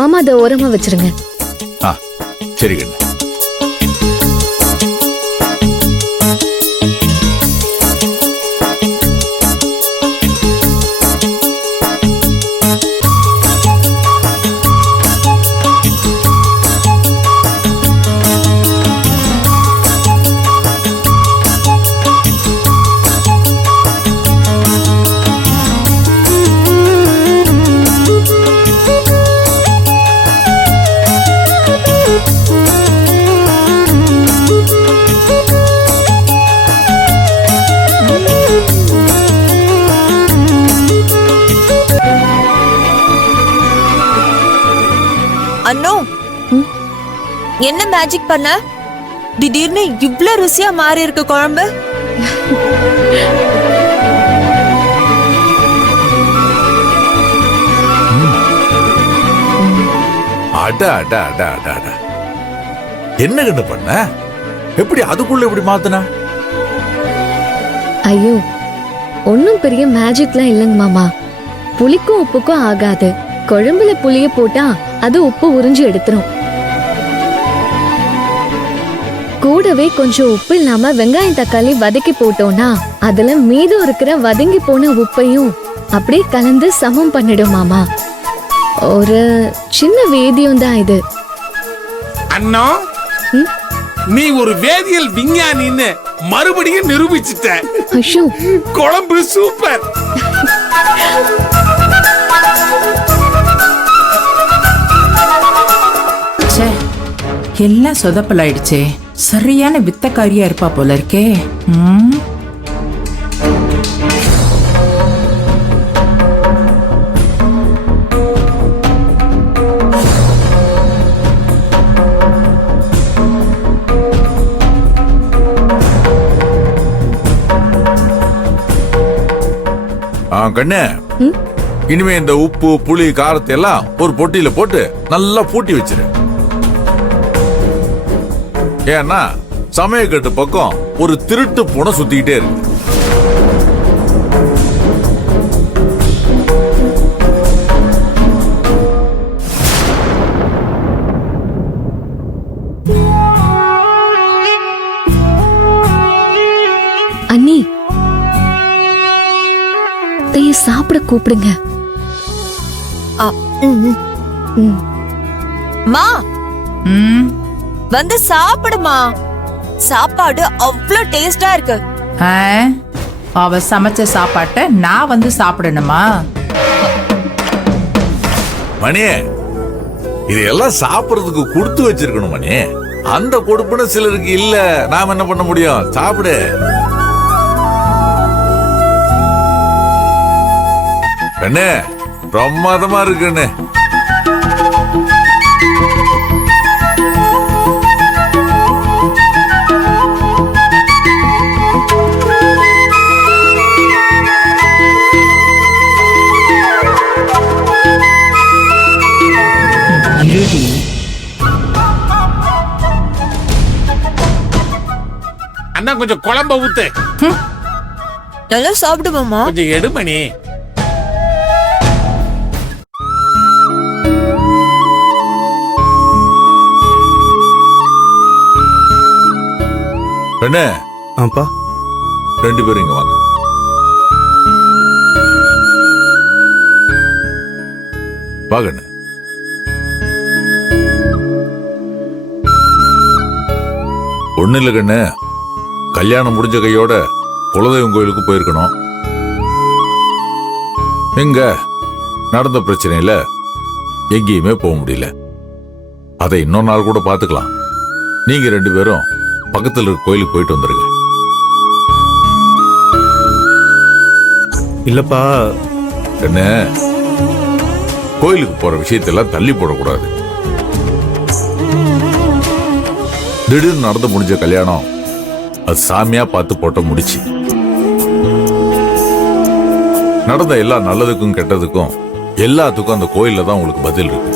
மாமா அதை ஓரமா வச்சிருங்க. சரி கண்ணு. அண்ணோ, என்ன மேஜிக் பண்ண? திடீர்னு இவ்ளோ ருசியா மாறி இருக்கு குழம்பு. அட அட அட அட அட, என்ன கண்ணு பண்ண? எப்படி அதுக்குள்ள இப்படி மாத்துன? ஐயோ, ஒன்னும் பெரிய மேஜிக்லாம் இல்லைங்க மாமா. புளிக்கும் உப்புக்கும் ஆகாது. குழம்புல புளிய போட்டா அது உப்பு உறிஞ்சு எடுத்துரும். கூடவே கொஞ்சம் உப்பு இல்லாம வெங்காயம் தக்காளி வதக்கி போட்டோம்னா அதுல மீதம் இருக்கிற வதங்கி போன உப்பையும் அப்படியே கலந்து சமம் பண்ணிடும் மாமா. ஒரு சின்ன வேதியம் தான் இது. அண்ணா, நீ ஒரு வேதியியல் விஞ்ஞானின்னு மறுபடியும் நிரூபிச்சிட்ட. ஐயோ, குழம்பு சூப்பர். எல்லாம் சொதப்பலாயிடுச்சே. சரியான வித்தக்காரியா இருப்பா போல இருக்கே. கண்ணு, இனிமே இந்த உப்பு புளி காரத்தை எல்லாம் ஒரு பொட்டியில போட்டு நல்லா பூட்டி வச்சிரு. ஏன்னா சமயக்கட்டு பக்கம் ஒரு திருட்டு பூனை சுத்திக்கிட்டே இருக்கு. அண்ணி, சாப்பிட கூப்பிடுங்க. மா, வந்து சாப்பிடுமா. சாப்பாடு அவ்வளவு டேஸ்டா இருக்கு. அவ சமைச்ச சாப்பாட்ட நான் வந்து சாப்பிடணுமா? மணி, இதெல்லாம் சாப்பிடுறதுக்கு கொடுத்து வச்சிருக்கணும் மணி. அந்த கொடுப்புன்னு சிலருக்கு இல்ல. நாம என்ன பண்ண முடியும்? சாப்பிடு. கண்ணு, பிரமாதமா இருக்குன்னு. அண்ணா, கொஞ்சம் குழம்ப ஊத்து. நல்லா சாப்பிடுவோமா? கொஞ்சம் எடுமணி. கண்ணு, அப்பா, ரெண்டு பேரும் இங்க வாங்க. வா கண்ணு. ஒண்ணு இல்ல கண்ணு, கல்யாணம் முடிஞ்ச கையோட குலதெய்வம் கோயிலுக்கு போயிருக்கணும். எங்க நடந்த பிரச்சனையில எங்கேயுமே போக முடியல. அதை இன்னொரு நாள் கூட பாத்துக்கலாம். நீங்க ரெண்டு பேரும் பக்கத்துல இருக்க கோயிலுக்கு போயிட்டு வந்துருங்க. இல்லப்பா என்ன, கோயிலுக்கு போற விஷயத்தெல்லாம் தள்ளி போடக்கூடாது. திடீர்னு நடந்து முடிஞ்ச கல்யாணம் அது சாமியா பார்த்து போட்ட முடிச்சு. நடந்த எல்லா நல்லதுக்கும் கெட்டதுக்கும் எல்லாத்துக்கும் அந்த கோயில்ல தான் உங்களுக்கு பதில் இருக்கு.